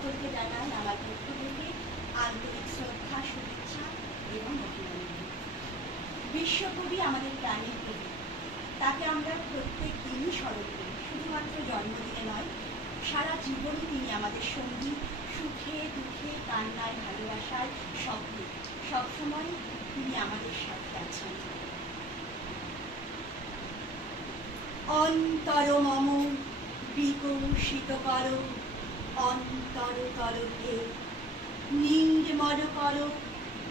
সকলকে জানাই আমার পক্ষ থেকে আন্তরিক শ্রদ্ধা, শুভেচ্ছা এবং অভিনন্দন। বিশ্বকবি আমাদের প্রাণের কবি, তাকে আমরা প্রত্যেক দিনই স্মরণ করি। শুধুমাত্র জন্মদিনে নয়, সারা জীবনে তিনি আমাদের সঙ্গী। সুখে দুঃখে, কান্নায়, ভালোবাসায়, স্বপ্নে সবসময় তিনি আমাদের সাথে আছেন। অন্তর মম বিকশিত কর, অন্তর তরকে নির্মল কর,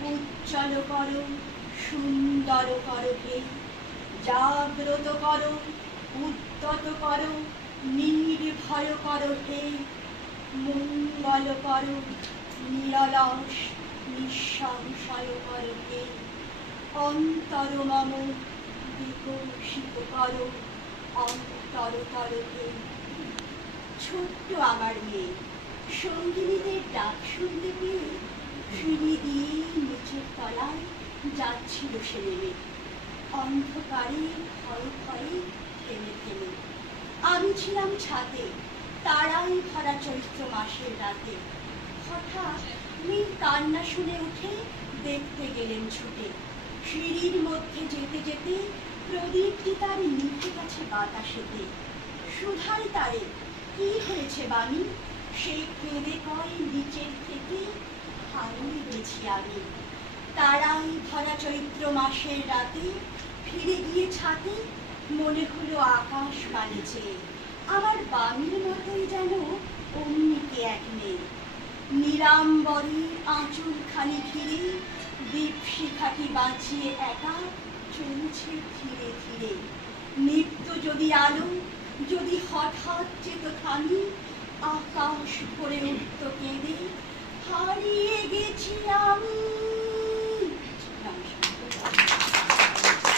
উজ্জ্বল কর, সুন্দর করকে জাগ্রত কর, উদ্যত কর, নির্ভয় কর হে, মঙ্গল কর, নিরলস নিঃসংশয় কর হে। অন্তর মম বিকশিত কর, অন্তর তরকে। ছোট্ট আমার মেয়ে সঙ্গিনীদের ডাক শুনতে পেয়ে সিঁড়ি দিয়ে নিচের তলায় যাচ্ছিল সে নেমে, অন্ধকারে ভয়ে ভয়ে থেমে থেমে। আমি ছিলাম ছাদে, তারাই ভরা চৈত্র মাসের রাতে। হঠাৎ মেয়ের কান্না শুনে উঠে দেখতে গেলেন ছুটে। সিঁড়ির মধ্যে যেতে যেতে প্রদীপটি তার নিভে গেছে বাতাসেতে। সুধার তারে কি হয়েছে বামি, সেই কেঁদে কয় নিচের থেকে, হারিয়ে গেছি আমি। তারাই ভরা চৈত্র মাসের রাতে ফিরে গিয়ে ছাদে মনে হলো আকাশ বানিয়েছে। আমার বামির মতোই যেন অমনিকে এক মেয়ে, নিরাম্বরী আঁচল খানি ঘিরে, দীপশিখাটি বাঁচিয়ে একা চলছে ধীরে ধীরে। নিত্য যদি আলো, যদি হঠাৎ যেত থামি, আকাশ ভরে উঠত